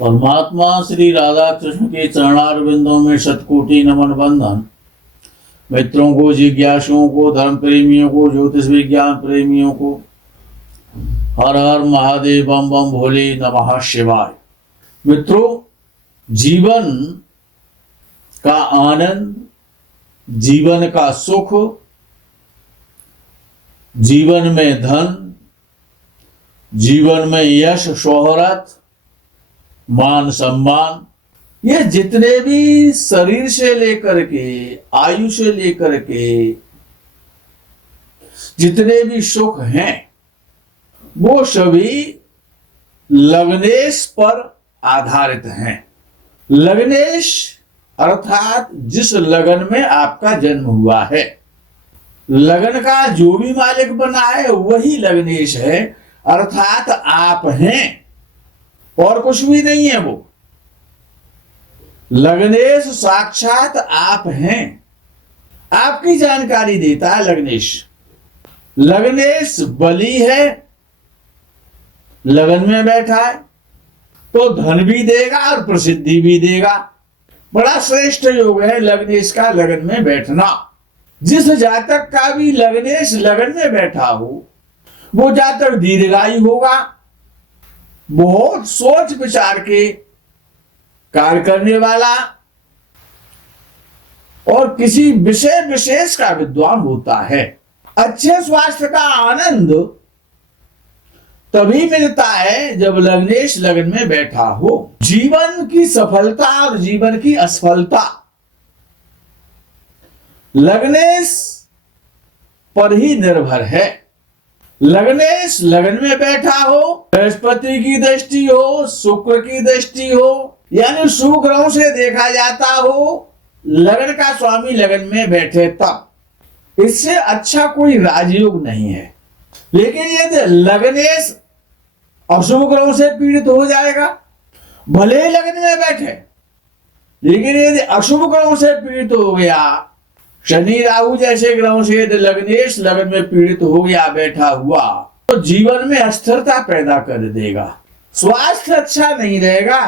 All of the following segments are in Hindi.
परमात्मा श्री राधा कृष्ण के चरणारविंदों में शतकोटि नमन बंदन। मित्रों को, जिज्ञासुओं को, धर्म प्रेमियों को, ज्योतिष विज्ञान प्रेमियों को हर हर महादेव, बम बम भोले, नमः शिवाय। मित्रों, जीवन का आनंद, जीवन का सुख, जीवन में धन, जीवन में यश शोहरत, मान सम्मान, ये जितने भी शरीर से लेकर के, आयु से लेकर के जितने भी सुख हैं, वो सभी लग्नेश पर आधारित हैं। लग्नेश अर्थात जिस लगन में आपका जन्म हुआ है, लगन का जो भी मालिक बना है वही लग्नेश है, अर्थात आप हैं और कुछ भी नहीं है। वो लग्नेश साक्षात आप हैं, आपकी जानकारी देता है लग्नेश। लग्नेश बली है, लगन में बैठा है तो धन भी देगा और प्रसिद्धि भी देगा। बड़ा श्रेष्ठ योग है लग्नेश का लगन में बैठना। जिस जातक का भी लग्नेश लगन में बैठा हो वो जातक दीर्घायु होगा, बहुत सोच विचार के कार्य करने वाला और किसी विषय विशेष का विद्वान होता है। अच्छे स्वास्थ्य का आनंद तभी मिलता है जब लग्नेश लगन में बैठा हो। जीवन की सफलता और जीवन की असफलता लग्नेश पर ही निर्भर है। लग्नेश लगन में बैठा हो, बृहस्पति की दृष्टि हो, शुक्र की दृष्टि हो, यानी शुभ ग्रहों से देखा जाता हो, लगन का स्वामी लगन में बैठे तब। इससे अच्छा कोई राजयोग नहीं है। लेकिन यदि लग्नेश अशुभ ग्रहों से पीड़ित हो जाएगा, भले ही लगन में बैठे, लेकिन यदि अशुभ ग्रहों से पीड़ित हो गया, शनि राहु जैसे ग्रहों से यदि लग्नेश लगन में पीड़ित हो गया बैठा हुआ, तो जीवन में अस्थिरता पैदा कर देगा। स्वास्थ्य अच्छा नहीं रहेगा,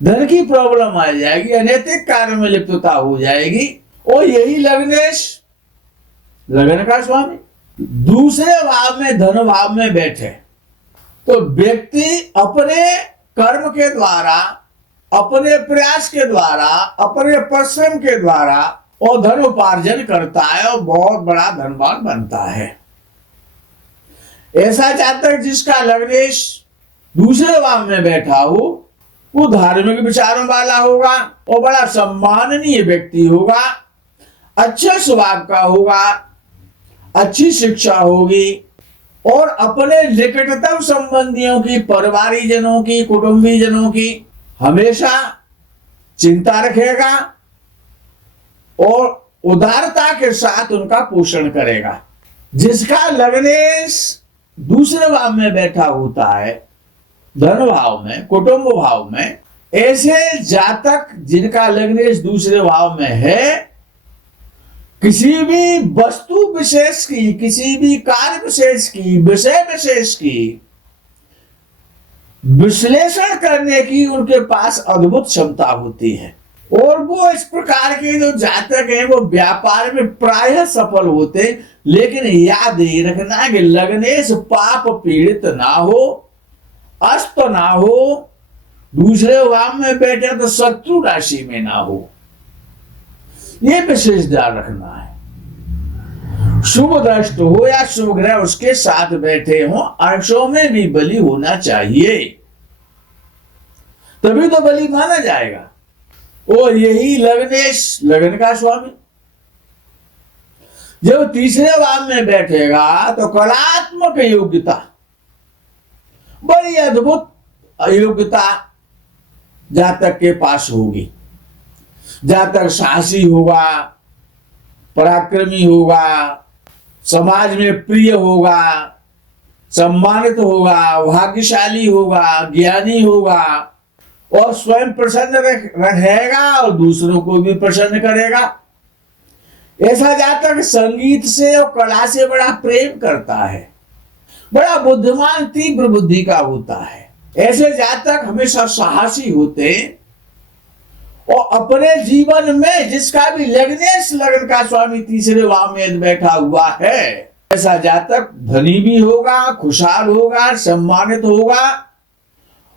धन की प्रॉब्लम आ जाएगी, अनैतिक कार्य में लिप्तता हो जाएगी। और यही लग्नेश लगन का स्वामी दूसरे भाव में, धन भाव में बैठे तो व्यक्ति अपने कर्म के द्वारा, अपने प्रयास के द्वारा, अपने परिश्रम के द्वारा और धन उपार्जन करता है और बहुत बड़ा धनवान बनता है। ऐसा जातक जिसका लग्नेश दूसरे भाव में बैठा हो वो धार्मिक विचारों वाला होगा और बड़ा सम्माननीय व्यक्ति होगा, अच्छे स्वभाव का होगा, अच्छी शिक्षा होगी और अपने निकटतम संबंधियों की, परिवारीजनों की, कुटुंबीजनों की हमेशा चिंता रखेगा और उदारता के साथ उनका पोषण करेगा। जिसका लग्नेश दूसरे भाव में बैठा होता है, धन भाव में, कुटुंब भाव में, ऐसे जातक जिनका लग्नेश दूसरे भाव में है, किसी भी वस्तु विशेष की, किसी भी कार्य विशेष की, विषय विशेष की विश्लेषण करने की उनके पास अद्भुत क्षमता होती है। और वो इस प्रकार के जो जातक हैं वो व्यापार में प्रायः सफल होते। लेकिन याद ही रखना कि लग्नेश पाप पीड़ित ना हो, अस्त ना हो, दूसरे भाव में बैठे तो शत्रु राशि में ना हो, ये विशेष ध्यान रखना है। शुभ दृष्ट हो या शुभ ग्रह उसके साथ बैठे हो, अंशों में भी बलि होना चाहिए, तभी तो बलि माना जाएगा। और यही लग्नेश लगन का स्वामी जब तीसरे भाव में बैठेगा तो कलात्मक योग्यता, बड़ी अद्भुत योग्यता जातक के पास होगी। जातक साहसी होगा, पराक्रमी होगा, समाज में प्रिय होगा, सम्मानित होगा, भाग्यशाली होगा, ज्ञानी होगा और स्वयं प्रसन्न रहेगा और दूसरों को भी प्रसन्न करेगा। ऐसा जातक संगीत से और कला से बड़ा प्रेम करता है, बड़ा बुद्धिमान, तीव्र बुद्धि का होता है ऐसे जातक हमेशा साहसी होते हैं और अपने जीवन में जिसका भी लग्नेश लग्न का स्वामी तीसरे भाव में बैठा हुआ है, ऐसा जातक धनी भी होगा, खुशहाल होगा, सम्मानित होगा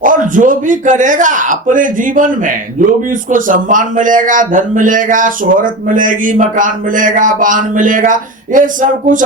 और जो भी करेगा अपने जीवन में, जो भी उसको सम्मान मिलेगा, धन मिलेगा, शोहरत मिलेगी, मकान मिलेगा, वाहन मिलेगा, ये सब कुछ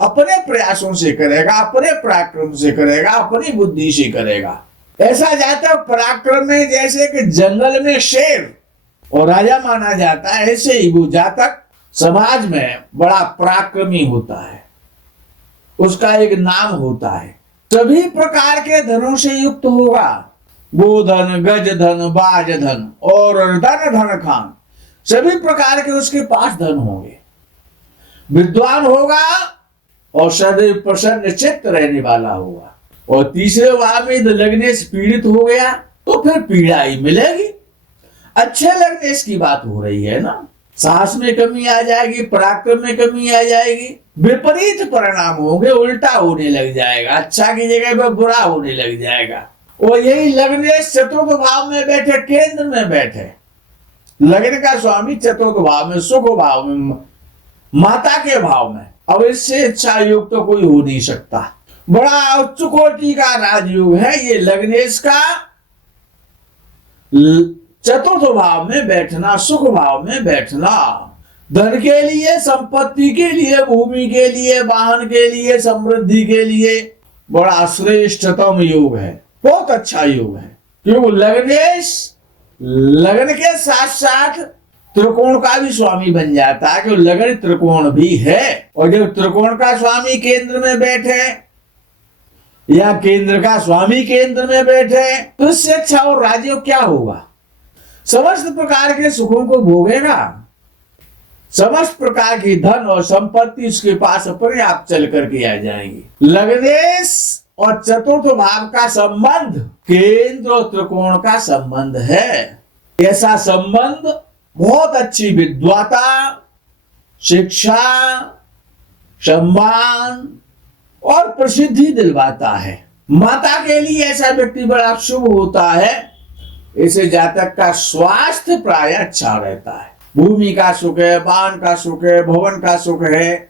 अपने प्रयासों से करेगा, अपने पराक्रम से करेगा, अपनी बुद्धि से करेगा। ऐसा जातक पराक्रम में जैसे कि जंगल में शेर और राजा माना जाता है, ऐसे ही वो जातक समाज में बड़ा पराक्रमी होता है, उसका एक नाम होता है। सभी प्रकार के धनों से युक्त होगा, गोधन, गज धन, बाज धन और धन धन खान, सभी प्रकार के उसके पास धन होंगे। विद्वान होगा और सदैव प्रसन्न चित्त रहने वाला होगा। और तीसरे भाव में लग्नेश पीड़ित हो गया तो फिर पीड़ा ही मिलेगी। अच्छे लग्नेश की बात हो रही है ना, साहस में कमी आ जाएगी, पराक्रम में कमी आ जाएगी, विपरीत परिणाम होंगे, उल्टा होने लग जाएगा, अच्छा की जगह पर बुरा होने लग जाएगा। और यही लग्नेश चतुर्थ भाव में बैठे, केंद्र में बैठे, लग्न का स्वामी चतुर्थ भाव में, सुख भाव में, माता के भाव में, अब इससे अच्छा योग तो कोई हो नहीं सकता। बड़ा उच्च कोटि का राजयोग है ये लग्नेश का, चतुर्थ भाव में बैठना, सुख भाव में बैठना, धन के लिए, संपत्ति के लिए, भूमि के लिए, वाहन के लिए, समृद्धि के लिए बड़ा श्रेष्ठतम योग है, बहुत अच्छा योग है। क्यों? लग्नेश लग्न के साथ साथ त्रिकोण का भी स्वामी बन जाता है, क्यों? लग्न त्रिकोण भी है, और जब त्रिकोण का स्वामी केंद्र में बैठे या केंद्र का स्वामी केंद्र में बैठे तो इससे अच्छा और राजयोग क्या होगा? समस्त प्रकार के सुखों को भोगेगा, समस्त प्रकार की धन और संपत्ति उसके पास अपने आप चल करके आ जाएंगी। लग्नेश और चतुर्थ भाव का संबंध केंद्र और त्रिकोण का संबंध है। ऐसा संबंध बहुत अच्छी विद्वता, शिक्षा, सम्मान और प्रसिद्धि दिलवाता है। माता के लिए ऐसा व्यक्ति बड़ा शुभ होता है। इसे जातक का स्वास्थ्य प्राय अच्छा रहता है, भूमि का सुख है, वाहन का सुख है, भवन का सुख है,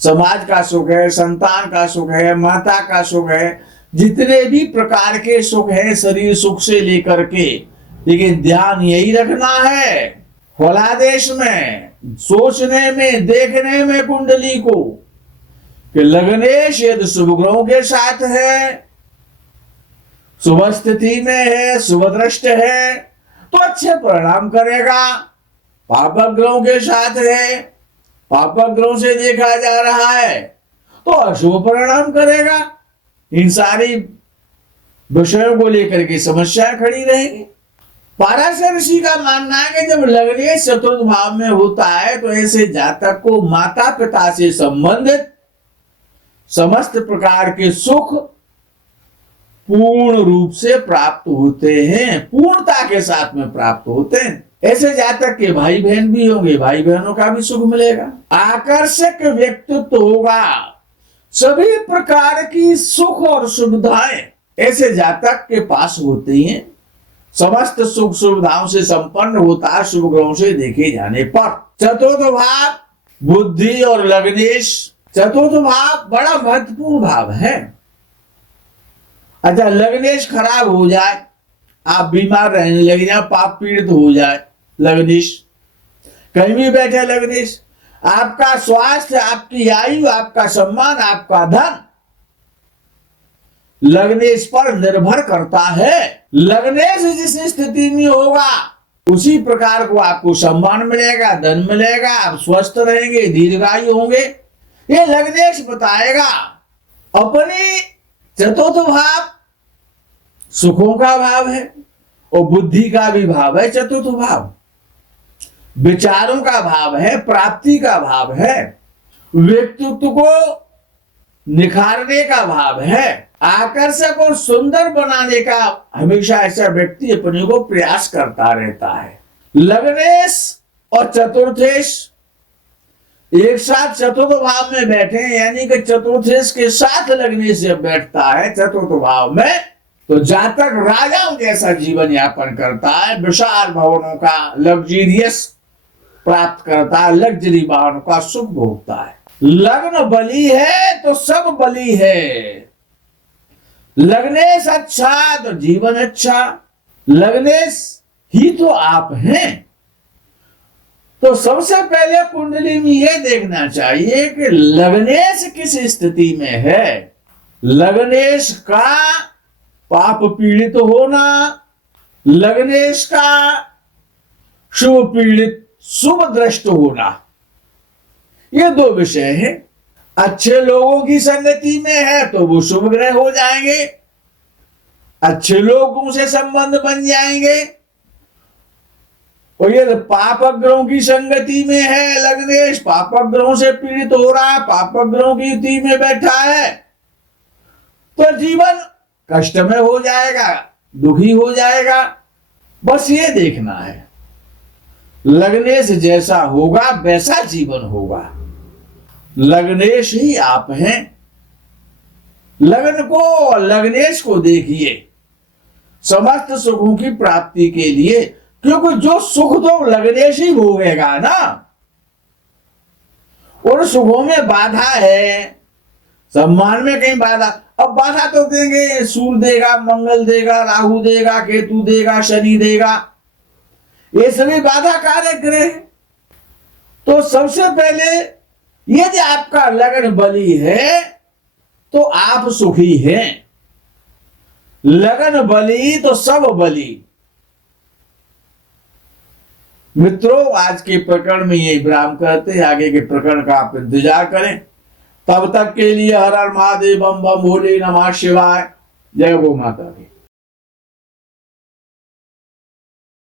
समाज का सुख है, संतान का सुख है, माता का सुख है, जितने भी प्रकार के सुख है शरीर सुख से लेकर के। लेकिन ध्यान यही रखना है फलादेश में, सोचने में, देखने में कुंडली को कि लग्नेश यदि शुभ ग्रहों के साथ है, शुभ स्थिति में है, शुभ दृष्ट है तो अच्छे परिणाम करेगा। पापक ग्रहों के साथ है, पापक ग्रहों से देखा जा रहा है तो अशुभ परिणाम करेगा। इन सारी विषयों को लेकर के समस्या खड़ी रहेगी। पाराशर ऋषि का मानना है कि जब लग्नेश चतुर्थ भाव में होता है तो ऐसे जातक को माता पिता से संबंधित समस्त प्रकार के सुख पूर्ण रूप से प्राप्त होते हैं, पूर्णता के साथ में प्राप्त होते हैं। ऐसे जातक के भाई बहन भी होंगे, भाई बहनों का भी सुख मिलेगा, आकर्षक व्यक्तित्व होगा, सभी प्रकार की सुख और सुविधाएं ऐसे जातक के पास होती हैं। समस्त सुख सुविधाओं से संपन्न होता है शुभ ग्रहों से देखे जाने पर। चतुर्थ भाव बुद्धि और लग्नेश, चतुर्थ भाव बड़ा महत्वपूर्ण भाव है। अच्छा, लग्नेश खराब हो जाए, आप बीमार रहने लगे जाए, पाप पीड़ित हो जाए, लग्नेश कहीं भी बैठे लग्नेश, आपका स्वास्थ्य, आपकी आयु, आपका सम्मान, आपका धन लग्नेश पर निर्भर करता है। लग्नेश जिस स्थिति में होगा उसी प्रकार को आपको सम्मान मिलेगा, धन मिलेगा, आप स्वस्थ रहेंगे, दीर्घायु होंगे, ये लग्नेश बताएगा। अपने चतुर्थ भाव सुखों का भाव है और बुद्धि का भी भाव है। चतुर्थ भाव विचारों का भाव है, प्राप्ति का भाव है, व्यक्तित्व को निखारने का भाव है, आकर्षक और सुंदर बनाने का हमेशा ऐसा व्यक्ति अपने को प्रयास करता रहता है। लग्नेश और चतुर्थेश एक साथ चतुर्थ भाव में बैठे, यानी कि चतुर्थेश के साथ लग्नेश जब बैठता है चतुर्थ भाव में तो जातक राजाओं जैसा जीवन यापन करता है, विशाल भवनों का लग्जीरियस प्राप्त करता है, लग्जरी वाहनों का सुख भोगता है। लग्न बली है तो सब बली है। लग्नेश अच्छा तो जीवन अच्छा। लग्नेश ही तो आप हैं। तो सबसे पहले कुंडली में यह देखना चाहिए कि लग्नेश किस स्थिति में है। लग्नेश का पाप पीड़ित होना, लग्नेश का शुभ पीड़ित शुभ दृष्ट होना, ये दो विषय हैं। अच्छे लोगों की संगति में है तो वो शुभ ग्रह हो जाएंगे, अच्छे लोगों से संबंध बन जाएंगे। और ये पापक ग्रहों की संगति में है, लग्नेश पापक ग्रहों से पीड़ित हो रहा है, पापक ग्रहों की युति में बैठा है, तो जीवन कष्ट में हो जाएगा, दुखी हो जाएगा। बस ये देखना है, लग्नेश जैसा होगा वैसा जीवन होगा। लग्नेश ही आप हैं। लग्न को, लग्नेश को देखिए समस्त सुखों की प्राप्ति के लिए, क्योंकि जो सुख तो लग्नेश ही भोगेगा ना। उन सुखों में बाधा है, सम्मान में कहीं बाधा। अब बाधा तो देंगे, सूर्य देगा, मंगल देगा, राहु देगा, केतु देगा, शनि देगा, ये सभी बाधा कारक ग्रह। तो सबसे पहले यदि आपका लग्न बली है तो आप सुखी हैं। लगन बली तो सब बली। मित्रों, आज के प्रकरण में ये विराम करते हैं, आगे के प्रकरण का आप इंतजार करें। तब तक के लिए हर हर महादेव, बम बम भोले, नमः शिवाय, जय गौ माता की।